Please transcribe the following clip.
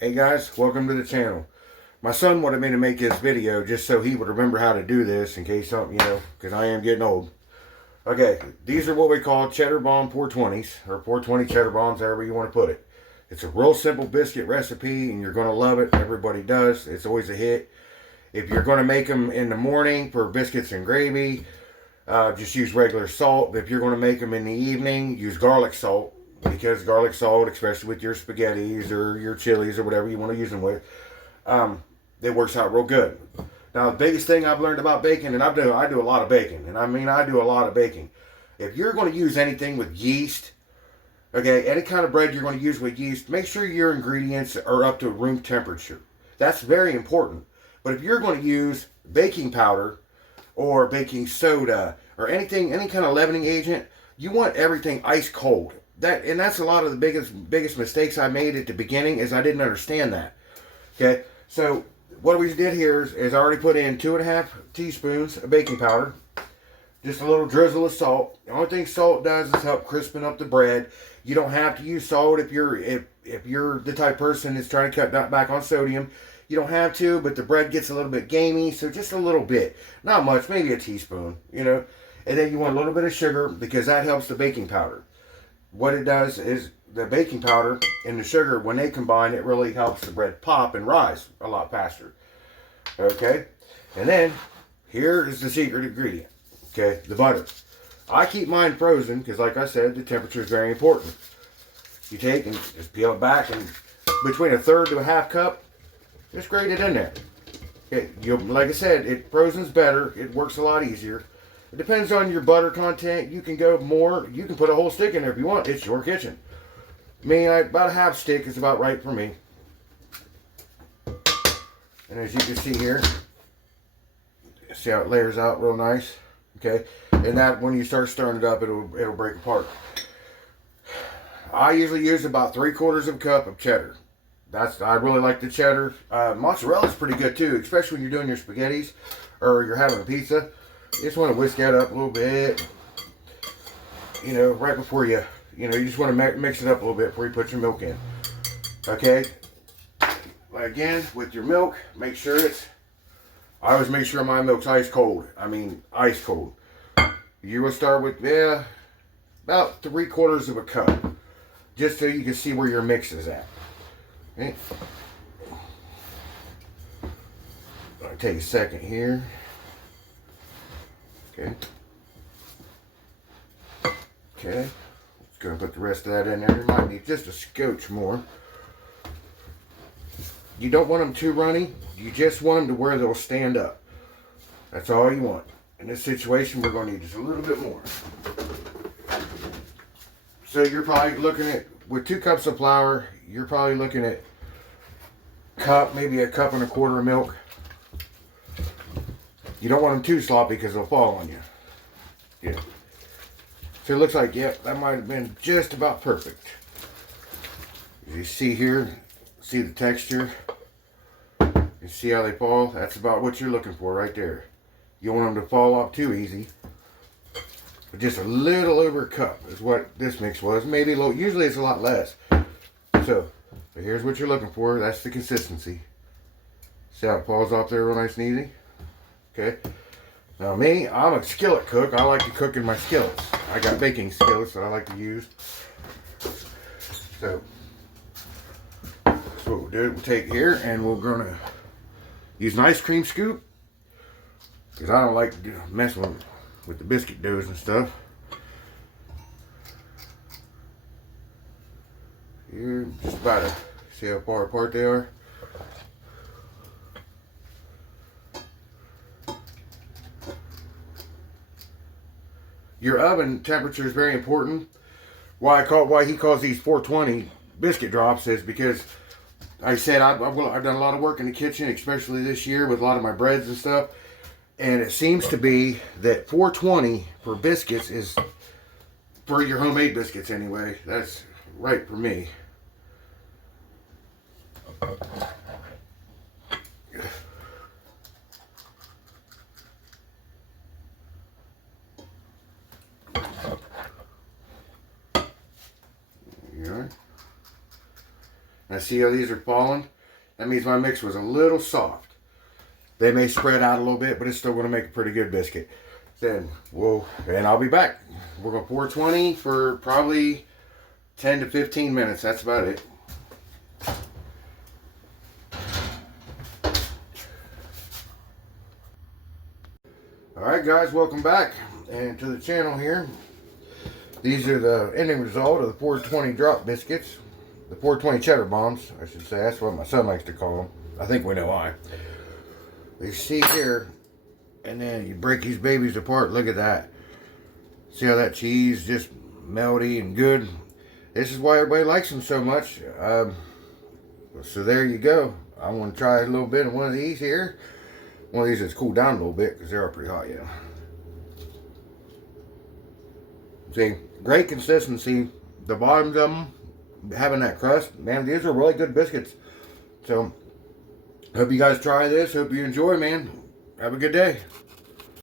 Hey guys, welcome to the channel. My son wanted me to make this video just so he would remember how to do this in case something, because I am getting old. Okay, these are what we call cheddar bomb 420s, or 420 cheddar bombs, however you want to put it. It's a real simple biscuit recipe and you're going to love it. Everybody does. It's always a hit. If you're going to make them in the morning for biscuits and gravy, just use regular salt. If you're going to make them in the evening, use garlic salt. Because garlic salt, especially with your spaghettis or your chilies or whatever you want to use them with, it works out real good. Now, the biggest thing I've learned about baking, and I do a lot of baking, and I mean I do a lot of baking. If you're going to use anything with yeast, okay, any kind of bread you're going to use with yeast, make sure your ingredients are up to room temperature. That's very important. But if you're going to use baking powder or baking soda or anything, any kind of leavening agent, you want everything ice cold. That's a lot of the biggest mistakes I made at the beginning is I didn't understand that. Okay, so what we did here is I already put in 2.5 teaspoons of baking powder, just a little drizzle of salt. The only thing salt does is help crispen up the bread. You don't have to use salt if you're the type of person that's trying to cut back on sodium. You don't have to, but the bread gets a little bit gamey, so just a little bit, not much, maybe a teaspoon, And then you want a little bit of sugar because that helps the baking powder. What it does is the baking powder and the sugar, when they combine, it really helps the bread pop and rise a lot faster. Okay? And then, here is the secret ingredient. Okay? The butter. I keep mine frozen because, like I said, the temperature is very important. You take and just peel it back, and between 1/3 to 1/2 cup, just grate it in there. Okay? Like I said, it frozen's better. It works a lot easier. It depends on your butter content. You can go more. You can put a whole stick in there if you want. It's your kitchen. Me, about a half stick is about right for me. And as you can see here, see how it layers out real nice. Okay, and that when you start stirring it up, it'll break apart. I usually use about 3/4 of a cup of cheddar. I really like the cheddar. Mozzarella's pretty good too, especially when you're doing your spaghettis or you're having a pizza. You just want to whisk that up a little bit, right before you just want to mix it up a little bit before you put your milk in. Okay? Again, with your milk, make sure I always make sure my milk's ice cold. I mean, ice cold. You're going to start with, about 3/4 of a cup, just so you can see where your mix is at. Okay? I'll take a second here. Okay. Okay. Just gonna put the rest of that in there. You might need just a scotch more. You don't want them too runny. You just want them to where they'll stand up. That's all you want. In this situation, we're going to need just a little bit more. So you're probably looking at, with 2 cups of flour, you're probably looking at maybe a 1.25 cups of milk. You don't want them too sloppy because they'll fall on you. Yeah. So it looks like, yeah, that might have been just about perfect. As you see here, see the texture. You see how they fall? That's about what you're looking for right there. You don't want them to fall off too easy. But just a little over a cup is what this mix was. Maybe a little, usually it's a lot less. So, but here's what you're looking for. That's the consistency. See how it falls off there real nice and easy? Okay. Now me, I'm a skillet cook. I like to cook in my skillets. I got baking skillets that I like to use. So that's what we'll do. We'll take here and we're gonna use an ice cream scoop because I don't like to mess with the biscuit doughs and stuff. Here, just about to see how far apart they are. Your oven temperature is very important. Why he calls these 420 biscuit drops is because, like I said, I've done a lot of work in the kitchen, especially this year with a lot of my breads and stuff. And it seems to be that 420 for biscuits is, for your homemade biscuits anyway, that's right for me. I see how these are falling. That means my mix was a little soft. They may spread out a little bit, but it's still going to make a pretty good biscuit. Then and I'll be back. We're going 420 for probably 10 to 15 minutes. That's about it. Alright guys, welcome back and to the channel here. These are the ending result of the 420 drop biscuits. The 420 cheddar bombs, I should say. That's what my son likes to call them. I think we know why. You see here, and then you break these babies apart. Look at that. See how that cheese just melty and good. This is why everybody likes them so much. So there you go. I want to try a little bit of one of these here. One of these that's cooled down a little bit because they are pretty hot, yeah. See, great consistency. The bottoms of them having that crust, man, these are really good biscuits. So, hope you guys try this. Hope you enjoy, man. Have a good day.